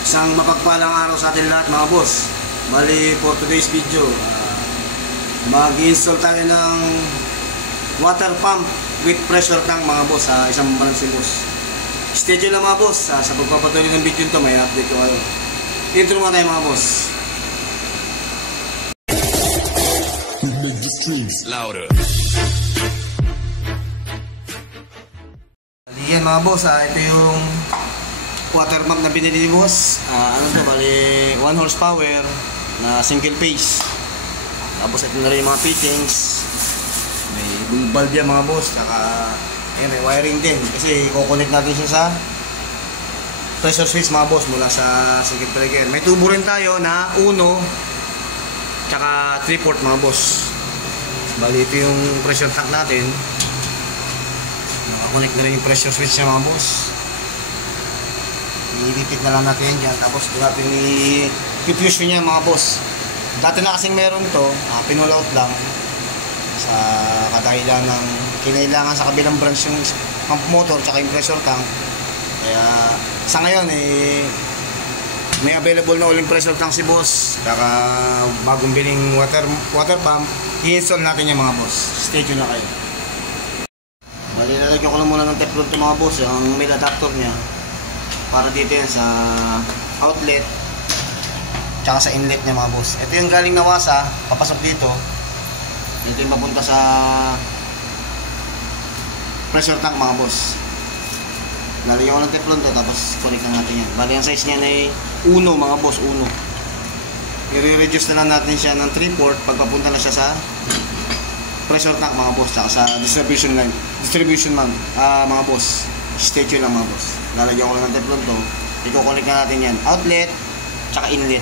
Isang mapagpalang araw sa atin lahat mga boss. Bali, for today's video, mag-install tayo ng water pump with pressure tank mga boss sa isang branch boss. Stay tuned lang mga boss, sa pagpapatuloy ng video nito may update ko kayo. Intro muna tayo mga boss. We make the streams louder. Yan mga boss, ito yung water pump na binili ni boss. Ano to, bali 1 horsepower na single phase. Tapos ito na rin yung mga fittings. May bulb yan mga boss. Tsaka may wiring din. Kasi kukonect natin siya sa pressure switch mga boss mula sa circuit breaker. May tubo rin tayo na 1 tsaka 3/4 mga boss. Bali ito yung pressure tank natin. Nakakonect na rin yung pressure switch niya mga boss. I-repeat na lang natin dyan. Tapos doon natin i-fuse niya mga boss. Dati na kasing meron to, pinull out lang sa kadahilan ng kinailangan sa kabilang branch yung pump motor tsaka yung pressure tank. Kaya sa ngayon may available na uling pressure tank si boss. Kaka bagong biling water pump, i-install natin yung mga boss. Stay tuned na kayo. Bali, nalagyan ko lang muna ng teflon to mga boss, yung main adapter niya para dito yan sa outlet tsaka sa inlet niya mga boss. Ito yung galing na wasa, papasok dito. Ito yung papunta sa pressure tank mga boss. Lalagyan ko ng teflon to, tapos connect na natin yan. Bali, ang size niya ay 1 mga boss, 1. I-reduce na lang natin siya ng 3/4 pagpapunta na siya sa pressure tank mga boss, tsaka sa distribution man mga boss. Stay tuned lang mga boss. Lalagyan ko lang ng teflon to. I-connect na natin yan, outlet tsaka inlet.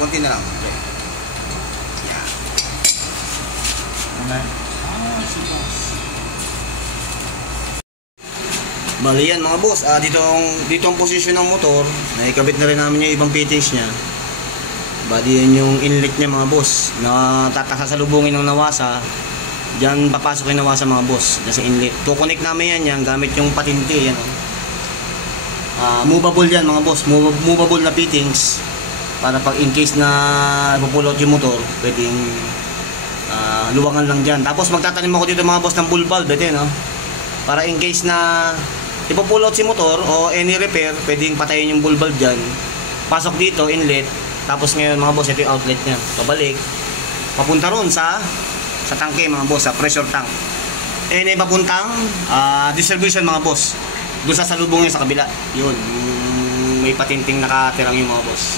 Konti na lang. Okay. Yeah. Bali yan mga boss. Dito ang posisyon ng motor. Naikabit na rin namin yung ibang fittings niya. Bali yan yung inlet niya mga boss. Tatakasalubungin ng nawasa. Diyan papasok yung nawasa mga boss. Diyan sa inlet. Kukonek namin yan gamit yung patinte. Yan. Movable yan mga boss. Movable na fittings. Para pag in case na ipupulot yung motor, pwedeng luwangan lang dyan. Tapos magtatanim ako dito mga boss ng bull valve, no? Para in case na ipupulot si motor o any repair, pwedeng patayin yung bull valve dyan. Pasok dito, inlet. Tapos ngayon mga boss, ito yung outlet nya. Pabalik. Papunta ron sa tangke mga boss, sa pressure tank. May papuntang distribution mga boss. Doon sa salubong sa kabila. Yun. May patinting nakatirang yung mga boss.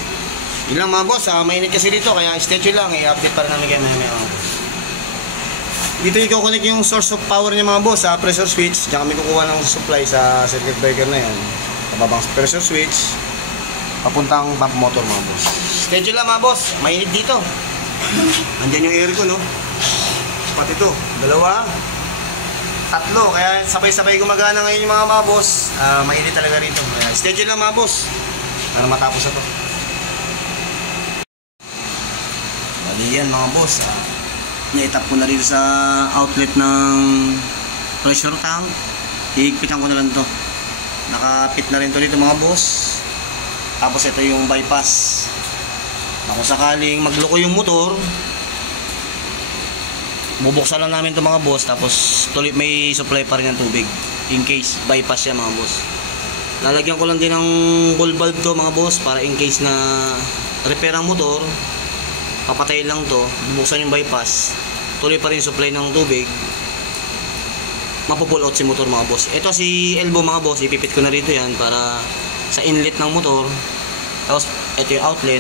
Yun lang mga boss, mainit kasi dito kaya stay tuned lang, i-update pa rin namin kayo mga boss. Dito i-connect yung source of power niya mga boss sa pressure switch, diyan kami kukuha ng supply sa circuit breaker na yan. Kababang pressure switch, papuntang pump motor mga boss. Stay tuned lang mga boss, mainit dito. Andyan yung aircon, no? Pati ito, 2, 3, kaya sabay-sabay gumagana ngayon yung mga boss. Mainit talaga rito. Stay tuned lang mga boss, para matapos na to. Yan mga boss, na-tap ko na rin sa outlet ng pressure tank. Higpitan ko na lang to. Nakapit na rin to dito mga boss. Tapos ito yung bypass. Kung sakaling magloko yung motor, bubuksan lang namin to mga boss. Tapos tuloy may supply pa rin ng tubig in case bypass yan mga boss. Lalagyan ko lang din ng ball valve to mga boss, para in case na repair ang motor, papatayin lang to, bubuksan yung bypass, tuloy pa rin supply ng tubig, mapupull out si motor mga boss. Ito si elbow mga boss, ipipit ko na rito yan para sa inlet ng motor. Tapos ito yung outlet,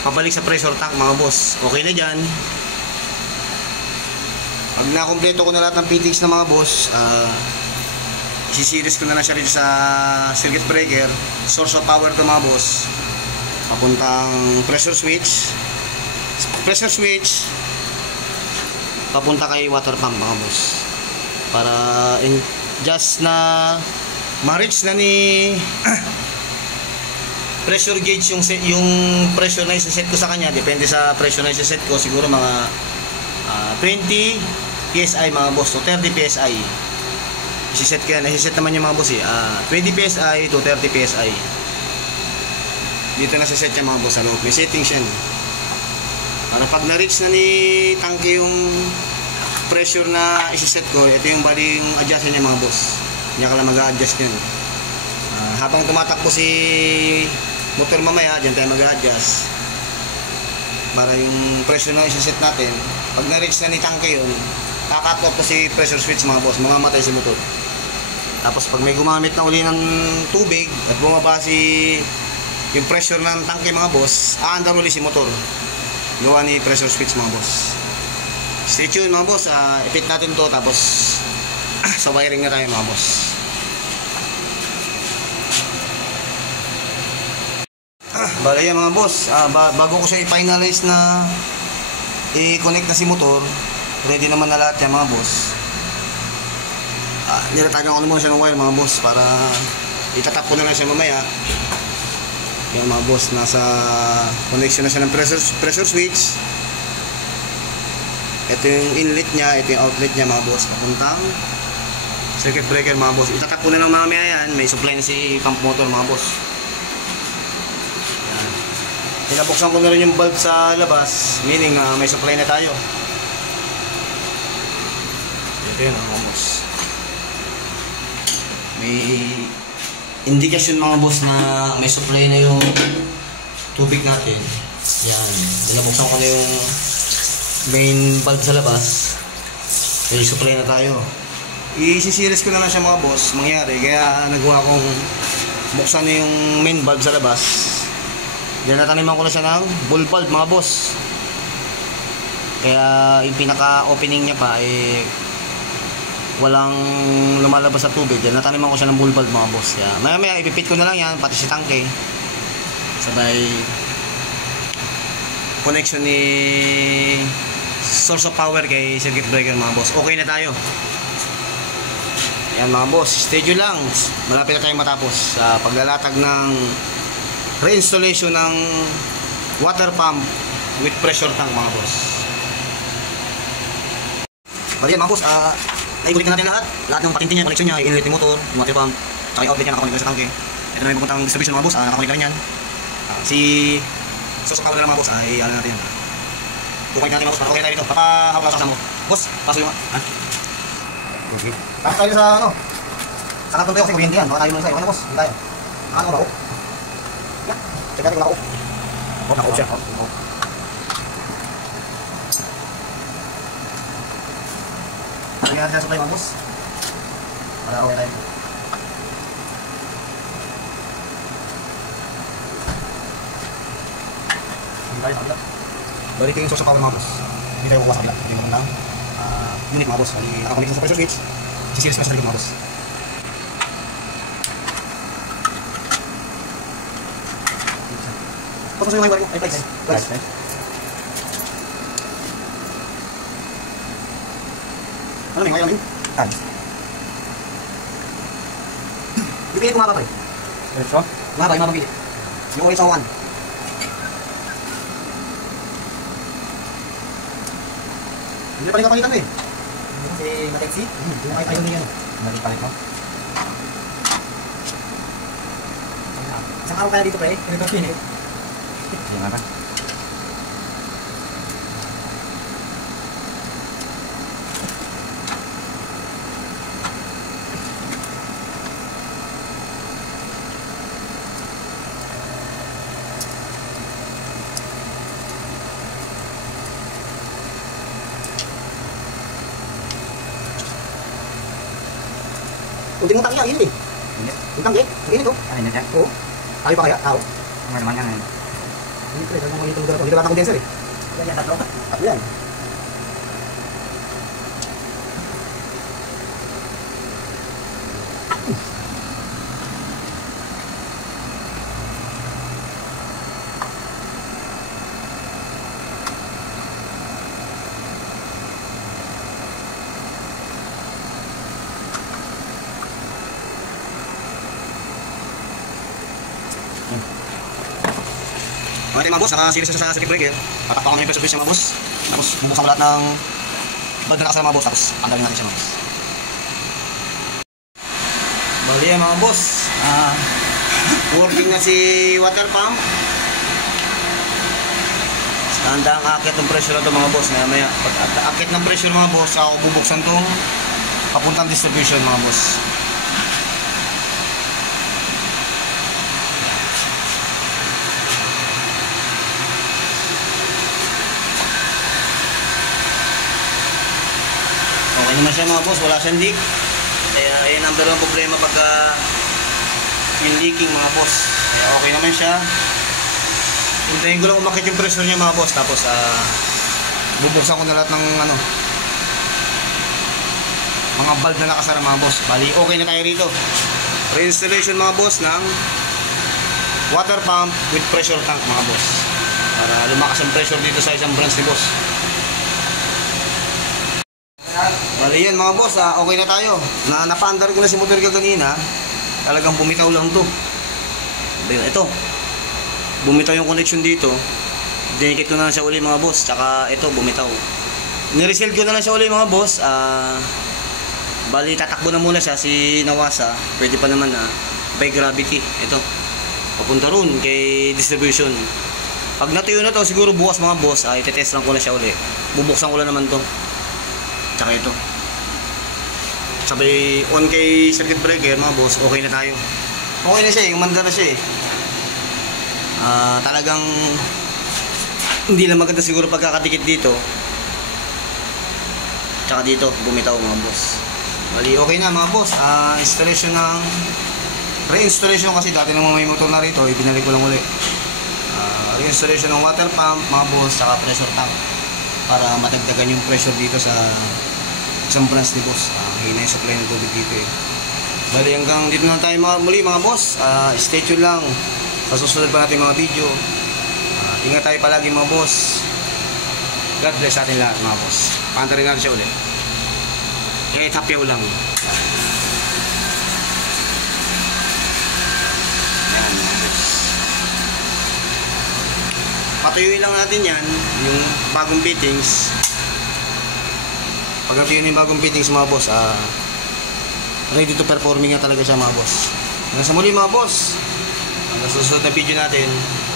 pabalik sa pressure tank mga boss. Okay na dyan. Pag nakompleto ko na lahat ng fittings ng mga boss, Isisiris ko na lang siya dito sa circuit breaker. Source of power to mga boss. Papuntang pressure switch. Pressure switch. Papunta kay water pump mga boss. Para just na ma-reach na ni pressure gauge yung pressure na isa-set ko sa kanya. Depende sa pressure na isa-set ko. Siguro mga 20 PSI mga boss. So 30 PSI. Isiset ko yan. Isiset naman yung mga boss eh. 20 PSI to 30 PSI. Dito na siset yung mga boss. Ano? May settings yan. Para pag na-reach na ni tangke yung pressure na isiset ko, ito yung bali yung adjust niya mga boss. Hindi ka lang mag-a-adjust yun. Habang tumatakbo si motor mamaya, dyan tayo mag-a-adjust. Para yung pressure na isiset natin, pag na-reach na ni tangke yun, kakat off ko si pressure switch mga boss, mamamatay si motor. Tapos pag may gumamit na uli ng tubig at bumaba yung pressure ng tangke mga boss, aandar uli si motor. Gawa ni pressure switch mga boss. Stay tuned mga boss, ipit natin to tapos sa wiring na tayo mga boss. Bale yan mga boss, bago ko siya i-finalize na i-connect na si motor, ready naman na lahat yan mga boss. Nilatagan ko na muna siya ng wire mga boss para itatap ko na lang siya mamaya. Yan mga boss, nasa connection na siya ng pressure switch. Ito yung inlet niya, ito yung outlet niya mga boss. Papuntang circuit breaker mga boss. Itatap ko na lang mamaya yan. May supply na si pump motor mga boss. Yan. Pinabuksan ko na rin yung bulb sa labas, meaning may supply na tayo. Ito yun mga boss. May indikasyon mga boss na may supply na yung tubig natin. Yan. Pinabuksan ko na yung main bulb sa labas. May supply na tayo. I-series ko na lang siya mga boss. Mangyari. Kaya nagawa kong buksan na yung main bulb sa labas. Diyan nataniman ko na siya ng bull bulb mga boss. Kaya yung pinaka-opening niya pa walang lumalabas sa tubig. Diyan nataniman ko siya ng bull bulb mga boss. Kaya maya ipipit ko na lang yan, pati si tangke. Sabay connection ni source of power kay circuit breaker mga boss. Okay na tayo. Ayan mga boss, schedule lang. Malapit na tayong matapos sa paglalatag ng reinstallation ng water pump with pressure tank mga boss. Bali yan mga boss, naikulik na natin lahat ng patintin niya, connection niya, inlet yung motor, yung water pump, saka yung outlet niya, nakakulik na sa tangke. Ito na yung pupuntang distribution mga boss, nakakulik na rin yan. Si source of power na lang mga boss, ano natin yan. Kukulik natin mga boss, okay tayo dito, baka hawak lang sa kasama ko. Boss, paso yung okay. Tapos tayo sa sa kanto tayo kasi kuryente yan, baka tayo muna sa'yo. Okay na boss, hindi tayo. Nakano ko ba? Check natin kung naka-off. Naka-off siya. Lagyan natin sa supply mga boss. Para okay tayo. Hindi tayo sa kabila. Balik yung source of power mga boss. Hindi tayo kukuha sa kabila. Hindi mo lang unit mga boss. Nakakonect sa pressure switch. Sisiris na sa likod mga boss. Pasok yung wiring mo. Ay, place. Ano may wiring? Bibili ko mapa pa rin. Ito? Mapa, yung mapa bili. Yung orange sa 1. Hindi pa rin kapalitan mo eh. Kasi na-taxi? Yung ayaw na yan. Nalipalit mo? Isang araw kaya dito pre. Ito pinit. Yung apa? Kunting utang niya, init eh. Init? Utang eh. Init oh. Ano init yan? Oo. Tayo pa kaya? Tao. Ano naman yan eh. Hindi pre, dahil mo itong lugar ito. Hindi ba akong condenser eh? Yan yan, tatlo? Tatlo yan. Okay mga boss, naka-series sa circuit breaker. Tatakpan ko na yung pressure switch mga boss. Tapos bubuksan ko lahat ng valve na nakasama mga boss. Tapos tanggalin natin siya mga boss. Bali yan mga boss. Working na si water pump. Handa ang akit ng pressure na ito mga boss. Maya pag akit ng pressure mga boss, ako bubuksan itong papuntang distribution mga boss. Okay naman siya mga boss, wala siyang leak. Kaya yan ang dalawang problema pagka yung leaking mga boss. Kaya okay naman siya. Hintayin ko lang umakit yung pressure niya mga boss. Tapos bubuksan ko na lahat ng mga valve na nakasara mga boss. Bali okay na tayo rito. Reinstallation mga boss ng water pump with pressure tank mga boss. Para lumakas ang pressure dito sa isang branch ni boss. Bali yan mga boss, okay na tayo. Napaandar ko na si motor ka kanina. Talagang bumitaw lang to. Ito. Bumitaw yung connection dito. Dinikit ko na lang siya uli mga boss. Tsaka ito, bumitaw. Nireseal ko na lang siya uli mga boss. Bali tatakbo na muna siya si Nawasa. Pwede pa naman by gravity. Ito. Papunta ron kay distribution. Pag natuyo na to, siguro bukas mga boss, itetest lang ko na siya uli. Bubuksan ko lang naman to. Tsaka ito. Sabay on kay circuit breaker mga boss, okay na tayo. Okay na siya eh, umanda na siya eh. Talagang hindi lang maganda siguro pagkakadikit dito. Tsaka dito, bumitaw mga boss. Bali, okay na mga boss. Installation ng reinstallation kasi dati nang may motor na rito, ibinalik ko lang ulit. Reinstallation ng water pump mga boss, saka pressure tank. Para matagdagan yung pressure dito sa isang branch ni boss. Hina yung supply ng tubig dito eh. Bali hanggang dito na tayo muli mga boss. Stay tuned lang sa susunod pa natin mga video. Ingat tayo palagi mga boss. God bless sa atin lahat mga boss. Paantarin natin siya ulit. Kahit hapyaw lang. Yan mga boss. Patuyuin lang natin yan, yung bagong fittings. Pag natuyuin yung bagong fittings mga boss, ready to performing na talaga siya mga boss. Hanggang sa muli mga boss. Hanggang sa susunod na video natin.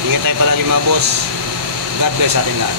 Ingat tayo palagi mga boss. God bless sa atin lahat.